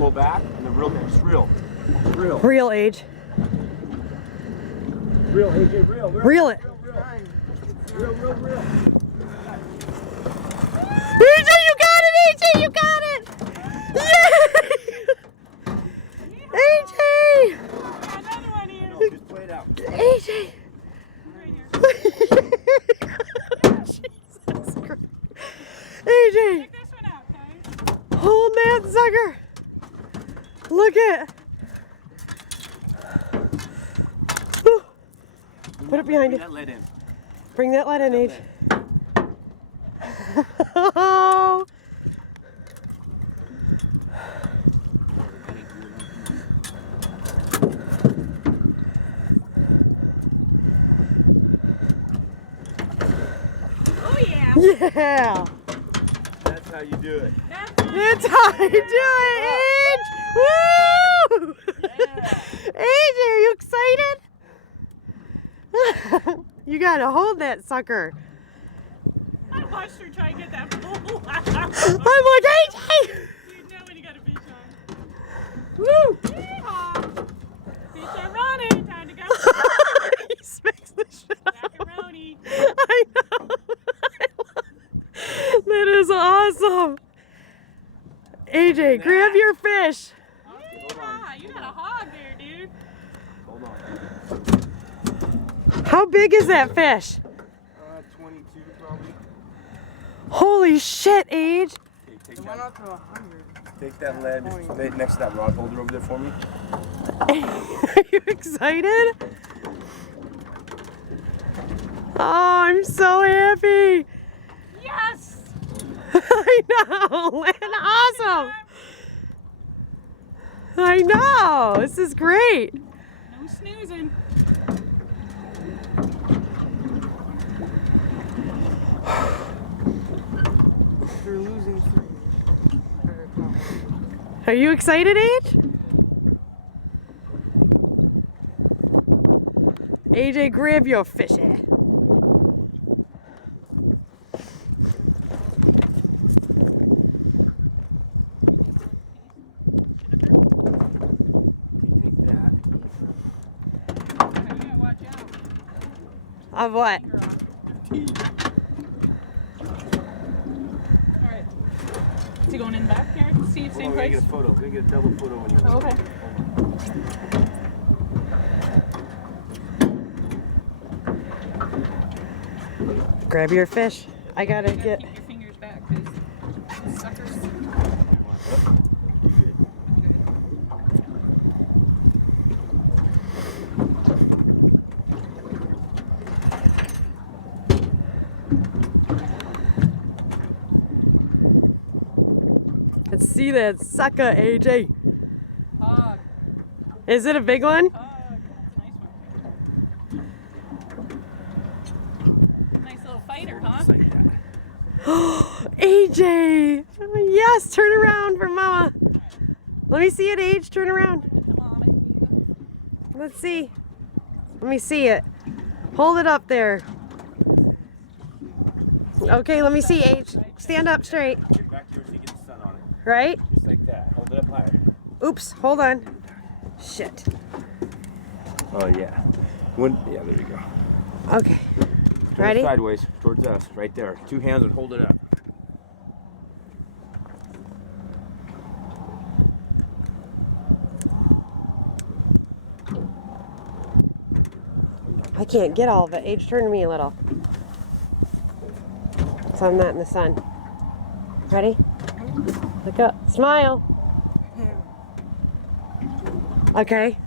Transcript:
pull back, and then real, just reel. Reel. Real age. Reel, AJ, reel. Reel it. Reel. AJ, you got it, AJ, you got it! Yay! AJ! Another one here. No, just play it out. AJ! Right here. Jesus Christ. AJ! Check this one out, okay? Hold that sucker! Look at. Whew. Put it behind you. Bring that lead in. Bring that lead in, Age. Oh! Oh yeah. Yeah! That's how you do it. That's how you do it, Age! Woo! Age, are you excited? You gotta hold that sucker. I watched her try and get that pole out. I'm like, AJ! You know when you got a fish on. Woo! Yeehaw. Fish are running. Time to go. He smacks the shit out. Macaroni. I know. That is awesome. AJ, grab your fish. Yeehaw. You got a hog there, dude. Hold on. How big is that fish? 22 probably. Holy shit, Age. Okay, take that lead next to that rod holder over there for me. Are you excited? Oh, I'm so happy. Yes. I know. And awesome. I know. This is great. No snoozing. They're losing 3. Are you excited, Age? AJ, grab your fishy. Take that. You gotta watch out. Of what? You're off. Your teeth. All right. Is he going in the back here? See if Hold on, same we're gonna place? get a photo. We're gonna get a double photo when you're. Oh, okay. Grab your fish. I gotta You gotta get. keep your fingers back, cause suckers. Let's see that sucker, AJ. Hog. Is it a big one? Hog. Nice one. Nice little fighter, huh? Just like that. AJ! Yes, turn around for Mama. Let me see it, Age. Turn around. With the mom and you. Let's see. Let me see it. Hold it up there. Okay, let me see, Age. Stand up straight. Get back here so you get the sun on it. Right? Just like that. Hold it up higher. Oops, hold on. Shit. Oh yeah. Yeah, there you go. Okay. Turn Ready? it sideways towards us. Right there. 2 hands and hold it up. I can't get all of it. Age, turn to me a little. So I'm not in the sun. Ready? Look up. Smile. Okay.